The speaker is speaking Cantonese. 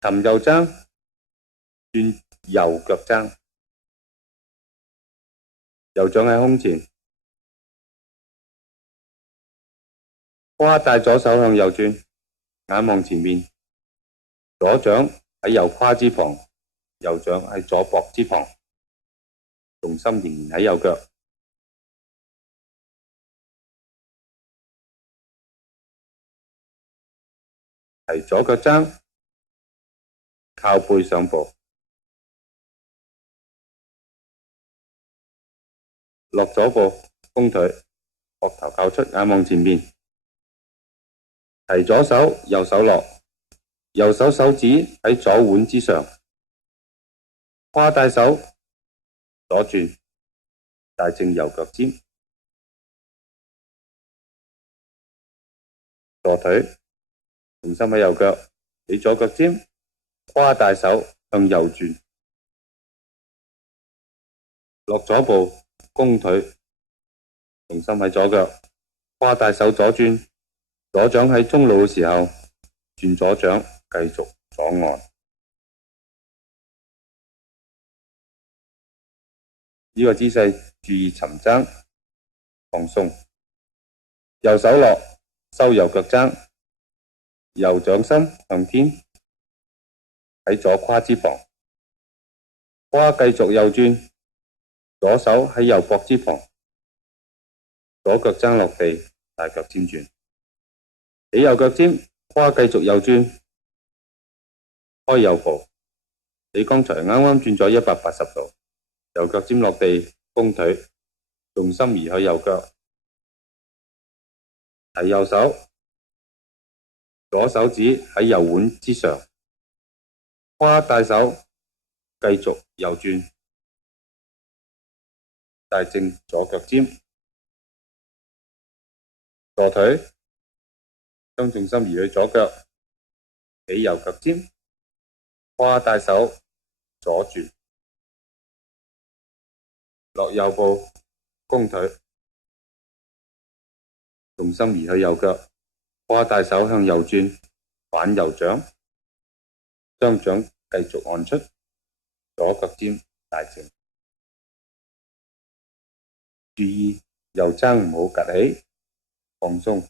尋右踭，轉右腳踭，右掌喺胸前，跨帶左手向右轉，眼望前面，左掌喺右胯之旁，右掌喺左膊之旁，重心仍然喺右腳。提左腳踭，靠背上步，落左步，弓腿，膊頭靠出，眼望前面。提左手，右手落，右手手指喺左腕之上，跨帶手，左轉，大正右腳尖，坐腿，重心喺右腳，起左腳尖，跨帶手向右轉，落左步，弓腿，重心喺左腳，跨帶手左轉，左掌喺中路嘅時候，轉左掌，繼續左按。呢個姿勢注意尋踭，放鬆。右手落，收右腳踭，右掌心向天，喺左胯之旁，胯繼續右轉，左手喺右膊之旁，左腳踭落地，大腳尖轉，起右腳尖，胯繼續右轉，開右步，你剛才啱啱轉咗180度，右腳尖落地，弓腿，重心移去右腳，提右手，左手指喺右腕之上，胯帶手，繼續右轉，大正左腳尖，坐腿，將重心移去左腳，起右腳尖，胯帶手，左轉，落右步，弓腿，重心移去右腳，胯帶手向右轉，反右掌，雙掌繼續按出，左腳尖大正。注意右踭唔好趌起，放鬆。